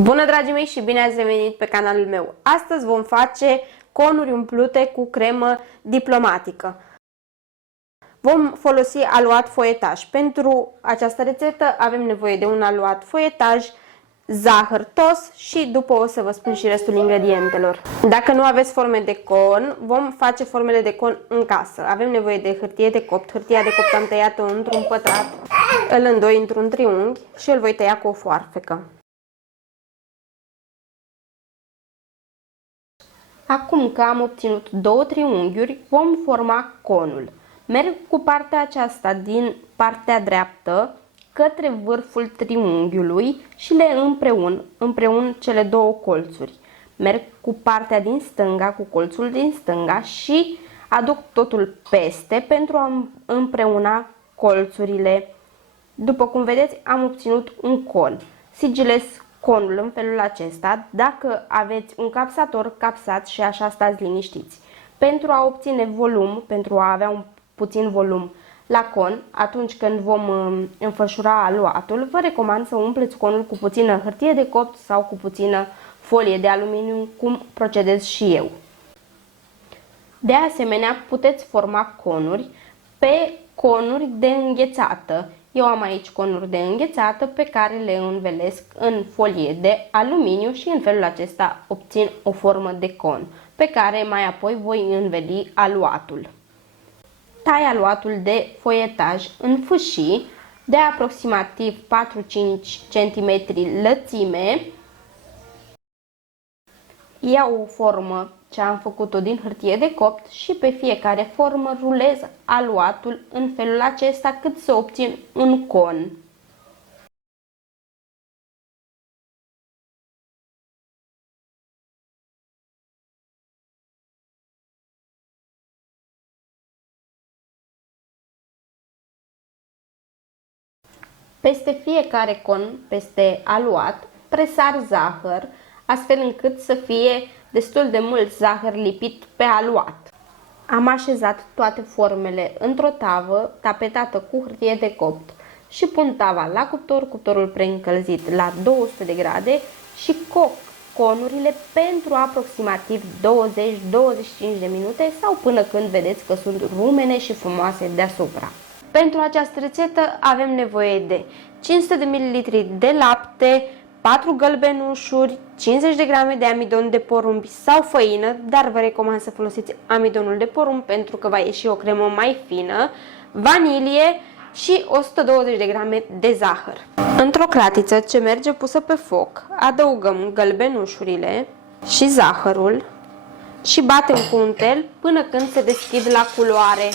Bună dragii mei și bine ați revenit pe canalul meu! Astăzi vom face conuri umplute cu cremă diplomatică. Vom folosi aluat foietaj. Pentru această rețetă avem nevoie de un aluat foietaj, zahăr tos și după o să vă spun și restul ingredientelor. Dacă nu aveți forme de con, vom face formele de con în casă. Avem nevoie de hârtie de copt. Hârtia de copt am tăiat-o într-un pătrat, îl îndoi într-un triunghi și îl voi tăia cu o foarfecă. Acum că am obținut două triunghiuri, vom forma conul. Merg cu partea aceasta din partea dreaptă către vârful triunghiului și le împreun cele două colțuri. Merg cu partea din stânga, cu colțul din stânga și aduc totul peste pentru a împreuna colțurile. După cum vedeți, am obținut un con. Sigilez conul în felul acesta. Dacă aveți un capsator, capsați și așa stați liniștiți. Pentru a obține volum, pentru a avea un puțin volum la con, atunci când vom înfășura aluatul, vă recomand să umpleți conul cu puțină hârtie de copt sau cu puțină folie de aluminiu, cum procedez și eu. De asemenea, puteți forma conuri pe conuri de înghețată. Eu am aici conuri de înghețată pe care le învelesc în folie de aluminiu și în felul acesta obțin o formă de con, pe care mai apoi voi înveli aluatul. Tai aluatul de foietaj în fâșii de aproximativ 4-5 cm lățime. Iau o formă ce am făcut-o din hârtie de copt și pe fiecare formă rulez aluatul în felul acesta cât să obțin un con. Peste fiecare con, peste aluat, presar zahăr, astfel încât să fie destul de mult zahăr lipit pe aluat. Am așezat toate formele într-o tavă tapetată cu hârtie de copt și pun tava la cuptor, cuptorul preîncălzit la 200 de grade și coc conurile pentru aproximativ 20-25 de minute sau până când vedeți că sunt rumene și frumoase deasupra. Pentru această rețetă avem nevoie de 500 de ml de lapte, 4 gălbenușuri, 50 de grame de amidon de porumb sau făină, dar vă recomand să folosiți amidonul de porumb pentru că va ieși o cremă mai fină, vanilie și 120 de grame de zahăr. Într-o cratiță ce merge pusă pe foc, adăugăm gălbenușurile și zahărul și batem cu un tel până când se deschid la culoare.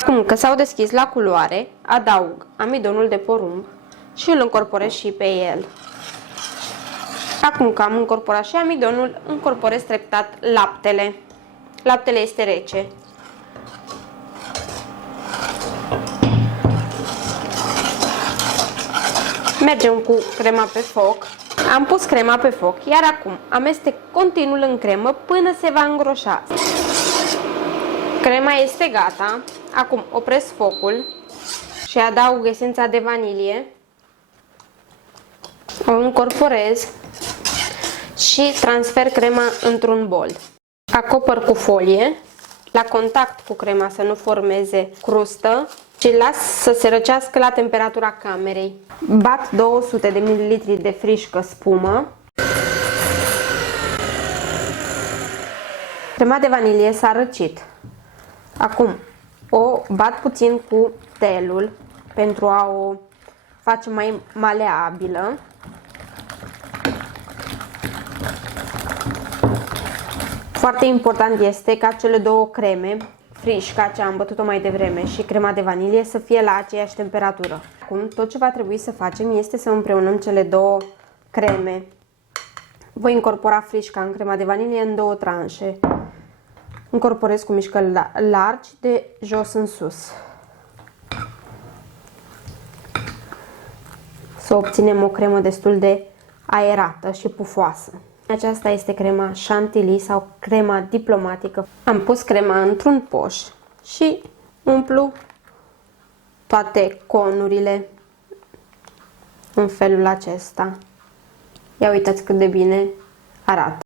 Acum că s-au deschis la culoare, adaug amidonul de porumb și îl încorporez și pe el. Acum că am încorporat și amidonul, încorporez treptat laptele. Laptele este rece. Mergem cu crema pe foc. Am pus crema pe foc, iar acum amestec continuul în cremă până se va îngroșa. Crema este gata. Acum opresc focul și adaug esența de vanilie. O încorporez și transfer crema într-un bol. Acopăr cu folie, la contact cu crema să nu formeze crustă și las să se răcească la temperatura camerei. Bat 200 de ml de frișcă spumă. Crema de vanilie s-a răcit. Acum o bat puțin cu telul pentru a o face mai maleabilă. Foarte important este ca cele două creme, frișca ce am bătut-o mai devreme și crema de vanilie, să fie la aceeași temperatură. Acum tot ce va trebui să facem este să împreunăm cele două creme. Voi incorpora frișca în crema de vanilie în două tranșe. Încorporez cu mișcări largi de jos în sus. Să obținem o cremă destul de aerată și pufoasă. Aceasta este crema chantilly sau crema diplomatică. Am pus crema într-un poș și umplu toate conurile în felul acesta. Ia uitați cât de bine arată.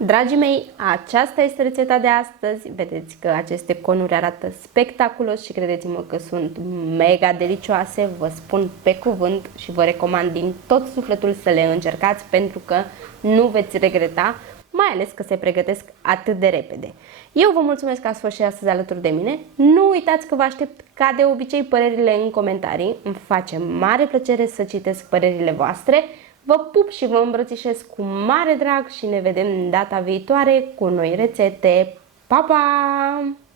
Dragii mei, aceasta este rețeta de astăzi. Vedeți că aceste conuri arată spectaculos și credeți-mă că sunt mega delicioase. Vă spun pe cuvânt și vă recomand din tot sufletul să le încercați pentru că nu veți regreta, mai ales că se pregătesc atât de repede. Eu vă mulțumesc că ați fost și astăzi alături de mine. Nu uitați că vă aștept ca de obicei părerile în comentarii. Îmi face mare plăcere să citesc părerile voastre. Vă pup și vă îmbrățișez cu mare drag și ne vedem data viitoare cu noi rețete. Pa, pa!